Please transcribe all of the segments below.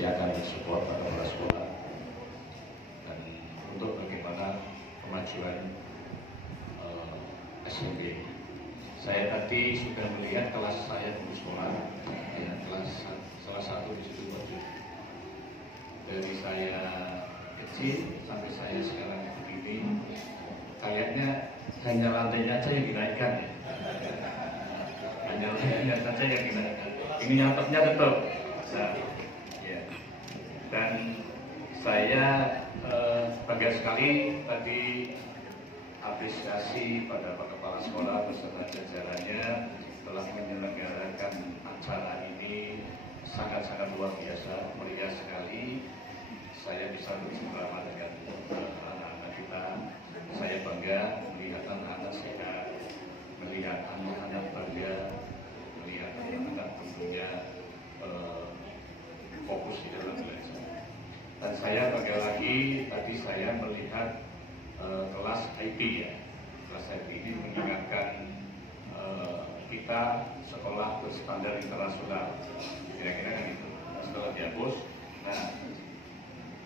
pasti akan support pada kepala sekolah dan untuk bagaimana kemajuan SMP. Saya tadi sudah melihat kelas saya di sekolah, ya, kelas salah satu di situ dari saya kecil sampai saya sekarang begini, kayaknya hanya lantainya aja yang dinaikkan ya. Hanya lantainya saja yang dinaikkan. Ini nyatanya tetap. Nah, ya. Dan saya bangga sekali tadi apresiasi pada Pak Kepala Sekolah beserta jajarannya telah menyelenggarakan acara ini sangat-sangat luar biasa, meriah sekali. Saya bisa bersama dengan anak-anak kita. Saya bangga melihat anak-anak sehat, melihat anak-anak bangga, melihat anak-anak tentunya fokus di dalam belajar. Dan saya bangga lagi tadi saya melihat kelas IP ya. Kelas IP ini mengingatkan kita sekolah berstandar internasional. Kira-kira kan itu. Setelah dihapus. Nah,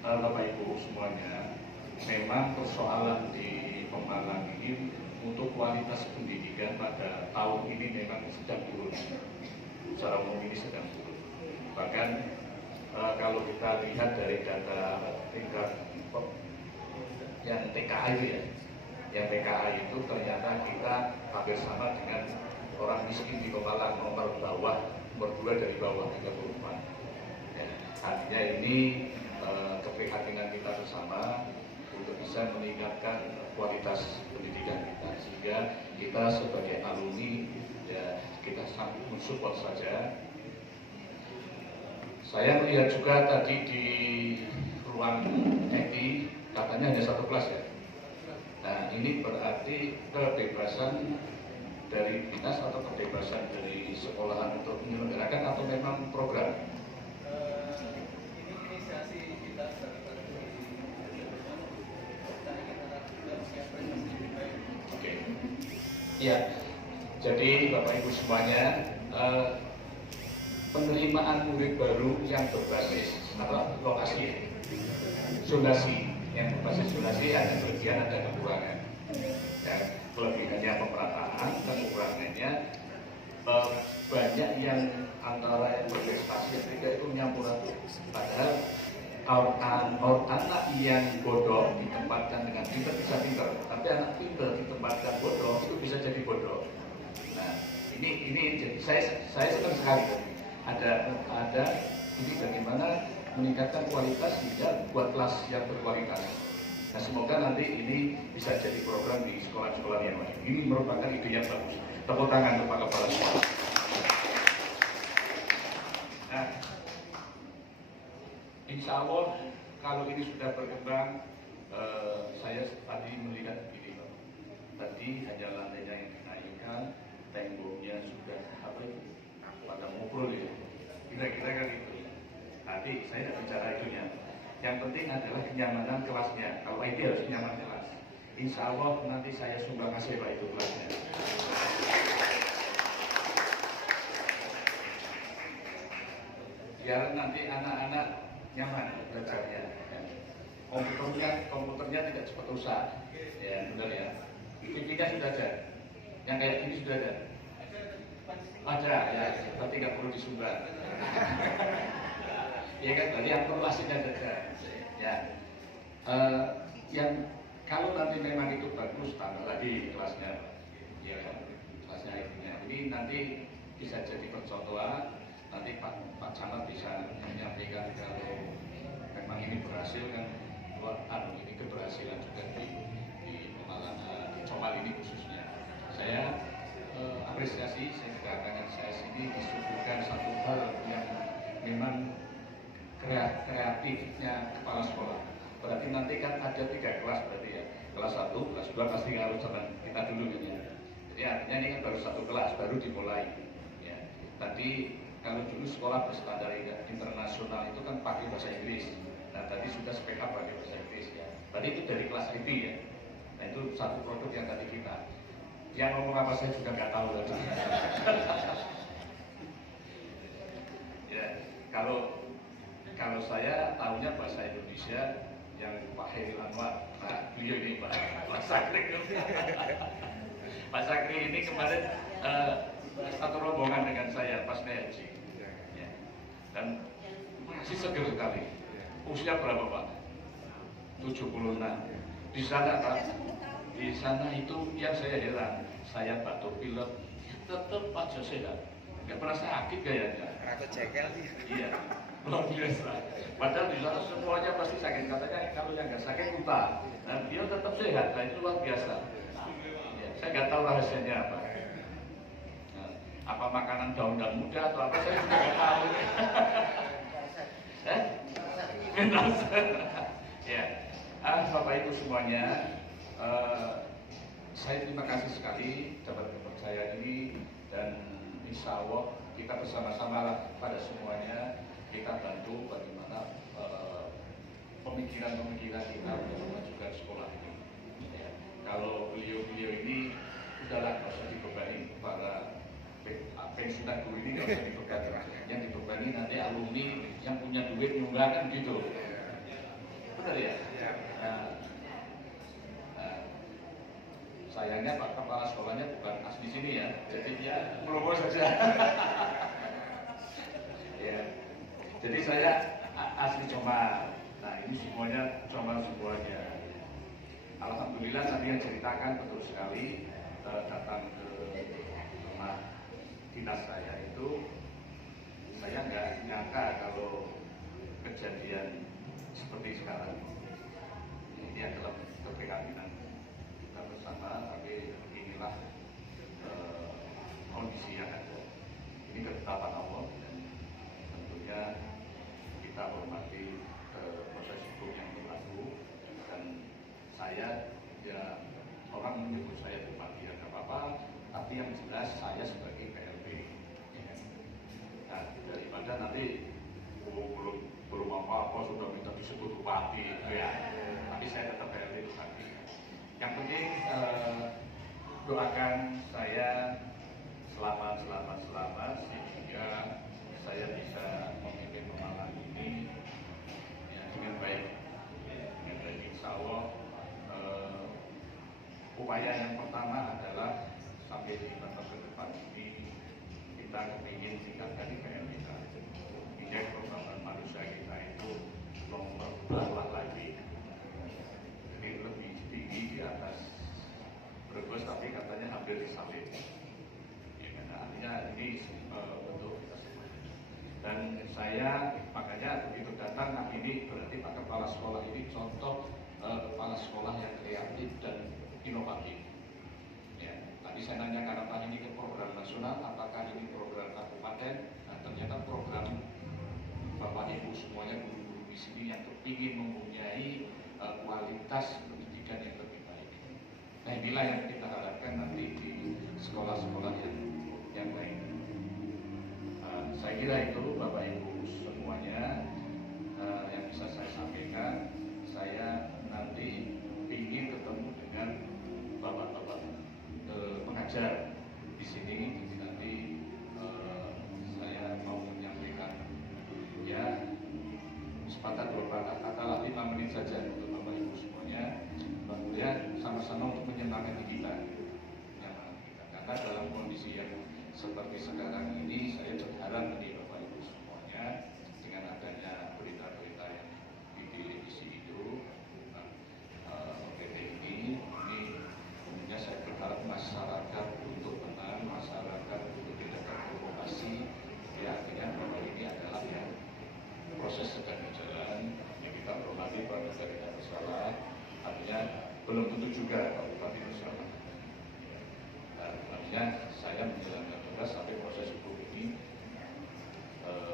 Bapak Ibu semuanya, memang persoalan di Pemalang ini untuk kualitas pendidikan pada tahun ini memang sedang turun. Secara umum ini sedang turun. Bahkan kalau kita lihat dari data tingkat yang TKA itu ya, yang TKA itu ternyata kita hampir sama dengan orang miskin di Pemalang, nomor 2 dari bawah 34. Ya, artinya ini keprihatinan kita bersama untuk bisa meningkatkan kualitas pendidikan kita, sehingga kita sebagai alumni ya kita sangat mensupport saja. Saya melihat juga tadi di ruang IT katanya hanya satu kelas ya. Nah ini berarti kebebasan dari dinas atau kebebasan dari sekolahan untuk menyelenggarakan atau memang program? Ini inisiasi kita Oke. Iya. Jadi Bapak Ibu semuanya, penerimaan murid baru yang berbasis apa lokasi zonasi, yang berbasis zonasi ada kelebihan ada kekurangan. Ya, kelebihannya pemerataan, kekurangannya banyak yang antara yang berprestasi yang tiga itu nyampuratur. Padahal anak yang bodoh ditempatkan dengan pintar bisa pintar, tapi anak pintar ditempatkan bodoh itu bisa jadi bodoh. Nah ini jadi saya senang sekali ada ini bagaimana meningkatkan kualitas hingga buat kelas yang berkualitas. Nah semoga nanti ini bisa jadi program di sekolah-sekolah yang lain. Ini merupakan ide yang bagus. Tepuk tangan untuk Pak Kepala Sekolah. Nah, insya Allah kalau ini sudah berkembang, saya tadi melihat begini Pak. Tadi hanya lantainya yang dinaikkan, temboknya sudah pada ngobrol ya. Kira-kira kan itu. Nanti saya tidak bicara itunya. Yang penting adalah kenyamanan kelasnya. Kalau IT harus nyaman kelas. Insya Allah nanti saya sumbang kasih Pak itu kelasnya. Biar nanti anak-anak nyaman belajarnya. Komputernya tidak cepat rusak. Ya benar ya. TV-nya sudah ada. Yang kayak gini sudah ada. Ada ya, tapi nggak perlu disumbang. Ya kan, tadi yang perlu aslinya ada. Ya, yang kalau nanti memang itu bagus, tambah lagi kelasnya, ya kan, kelasnya itunya. Ini nanti bisa jadi percontohan. Nanti Pak Camat bisa menyampaikan kalau memang ini berhasil kan, ini keberhasilan juga di Pemalang, di Comal ini khususnya. Saya apresiasi, saya katakan saya sini disuguhkan satu hal yang memang kreatifnya kepala sekolah. Berarti nanti kan ada 3 kelas berarti ya. Kelas 1, kelas 2 pasti harus sama kita dulu gitu ya. Jadi artinya ini kan baru 1 kelas, baru dimulai. Ya. Tadi kalau dulu sekolah berstandar internasional itu kan pakai bahasa Inggris. Nah tadi sudah speak up pakai bahasa Inggris ya. Berarti itu dari kelas IT ya. Nah itu satu produk yang tadi kita. Yang ngomong apa saya juga nggak tahu lagi. Ya, kalau Kalau saya tahunya bahasa Indonesia yang Pak Hairil Anwar. Nah, beliau ini Pak Sakri. Pak Sakri ini kemarin satu rombongan dengan saya pas naik haji. Ya. Dan masih seger sekali. Usia berapa Pak? 76. Di sana Pak, di sana itu yang saya heran, saya batuk pilek, tetap aja sehat. Nggak pernah sakit kayaknya. Ratu jekel sih. Iya, luar biasa. Padahal di sana semuanya pasti sakit. Katanya kalau yang nggak sakit lupa. Dan dia tetap sehat. Nah itu luar biasa. Ya, saya nggak tahu rahasianya apa. Nah, apa makanan daun-daun muda atau apa saya juga nggak tahu. Ya, Bapak Ibu semuanya, saya terima kasih sekali dapat kepercayaan ini dan insya Allah kita bersama-sama pada semuanya kita bantu bagaimana pemikiran-pemikiran kita untuk memajukan sekolah ini. Ya, kalau beliau-beliau ini udahlah nggak usah dibebani para pensiunan guru ini, nggak usah dibebani. Yang dibebani nanti alumni yang punya duit nyumbang gitu. Benar ya? Sayangnya Pak Kepala Sekolahnya bukan asli sini ya, jadi dia promo saja. Ya. Jadi saya asli Comal. Nah ini semuanya Comal semuanya. Alhamdulillah tadi yang ceritakan betul sekali datang ke rumah dinas saya itu, saya nggak nyangka kalau kejadian seperti sekarang. Ini adalah keprihatinan kita bersama, tapi inilah kondisi yang ada. Ini ketetapan Allah dan tentunya kita hormati proses hukum yang berlaku. Dan saya ya orang menyebut saya bupati ya nggak apa-apa, tapi yang jelas saya sebagai PLB. Ya. Nah daripada nanti belum apa-apa sudah minta disebut bupati ya, tapi saya tetap PLB bupati. Yang penting doakan saya selamat sehingga saya bisa memimpin Pemalang ini ya, dengan baik. Insya Allah upaya yang pertama adalah sampai di masa ke depan ini kita ingin tingkatkan IPM kita, indeks perkembangan manusia kita itu nomor bawah lagi, jadi lebih tinggi di atas Brebes, tapi katanya hampir disalib. Ya, karena artinya ini untuk kita semua. Dan saya makanya begitu datang, nah ini berarti Pak Kepala Sekolah ini contoh kepala sekolah yang kreatif dan inovatif. Ya, tadi saya nanyakan apa ini program nasional, apakah ini program kabupaten? Nah, ternyata program Bapak Ibu semuanya guru-guru di sini yang kepingin mempunyai kualitas pendidikan yang lebih baik. Nah, inilah yang kita harapkan nanti di sekolah-sekolah yang lain. Saya kira itu Bapak Ibu semuanya yang bisa saya sampaikan. Saya nanti ingin ketemu dengan bapak-bapak pengajar di sini. Jadi nanti saya mau menyampaikan ya sepakat beberapa kata 5 menit saja untuk Bapak Ibu semuanya. Kemudian sama-sama untuk menyemangati kita. Karena dalam kondisi yang seperti sekarang ini saya berharap dari Bapak Ibu semuanya dengan adanya berita-berita yang di televisi itu PT ini tentunya saya berharap masyarakat untuk tenang, masyarakat untuk tidak terprovokasi. Ya artinya bahwa ini adalah yang proses sedang berjalan, yang kita hormati pada tidak bersalah. Artinya belum tentu juga Pak Bupati bersalah. Artinya saya menjalankan tugas sampai proses hukum ini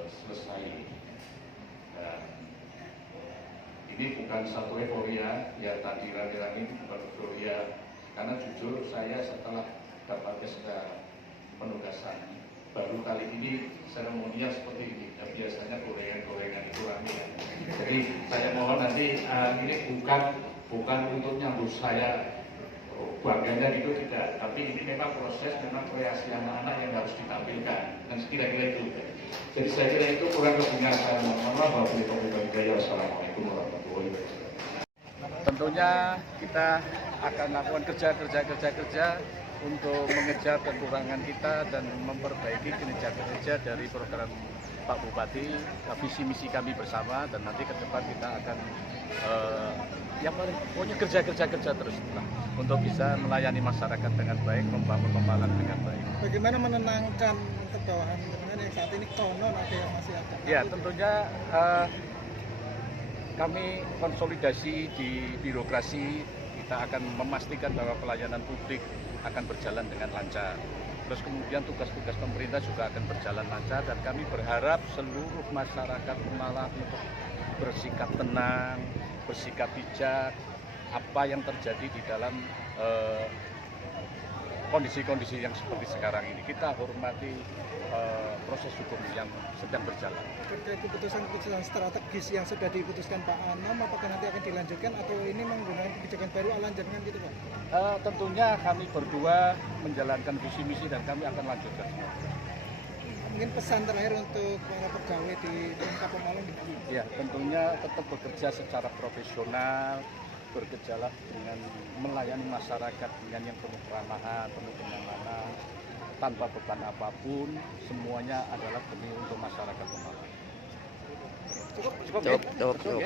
selesai. Dan ini bukan satu euforia, ya tadi rame-rame ini bukan euforia. Karena jujur saya setelah dapat SK penugasan baru kali ini seremonial seperti ini. Ya, biasanya gorengan-gorengan itu rame ya. Jadi saya mohon nanti ini bukan untuk nyambut saya bangganya gitu tidak, tapi ini memang proses, memang kreasi anak-anak yang harus ditampilkan, dan kira-kira itu. Jadi saya kira itu kurang lebihnya saya mohon maaf. Wassalamualaikum warahmatullahi wabarakatuh. Tentunya kita akan lakukan kerja untuk mengejar kekurangan kita dan memperbaiki kinerja dari program Pak Bupati, visi misi kami bersama, dan nanti ke depan kita akan yang paling pokoknya kerja terus lah, untuk bisa melayani masyarakat dengan baik, membangun pemalang dengan baik. Bagaimana menenangkan kebawahan dengan yang saat ini konon ada yang masih ada? Ya, tentunya kami konsolidasi di birokrasi, kita akan memastikan bahwa pelayanan publik akan berjalan dengan lancar. Terus kemudian tugas-tugas pemerintah juga akan berjalan lancar, dan kami berharap seluruh masyarakat Pemalang untuk bersikap tenang, bersikap bijak, apa yang terjadi di dalam kondisi-kondisi yang seperti sekarang ini. Kita hormati proses hukum yang sedang berjalan. Terkait keputusan strategis yang sudah diputuskan Pak Anom, apakah nanti akan dilanjutkan atau ini menggunakan kebijakan baru lanjutkan gitu Pak? Tentunya kami berdua menjalankan visi misi dan kami akan lanjutkan. Mungkin pesan terakhir untuk para pegawai di Pemkab Pemalang. Ya, tentunya tetap bekerja secara profesional, bekerjalah dengan melayani masyarakat dengan yang penuh keramahan, penuh kenyamanan, tanpa beban apapun. Semuanya adalah demi untuk masyarakat Pemalang. Cukup. Cukup.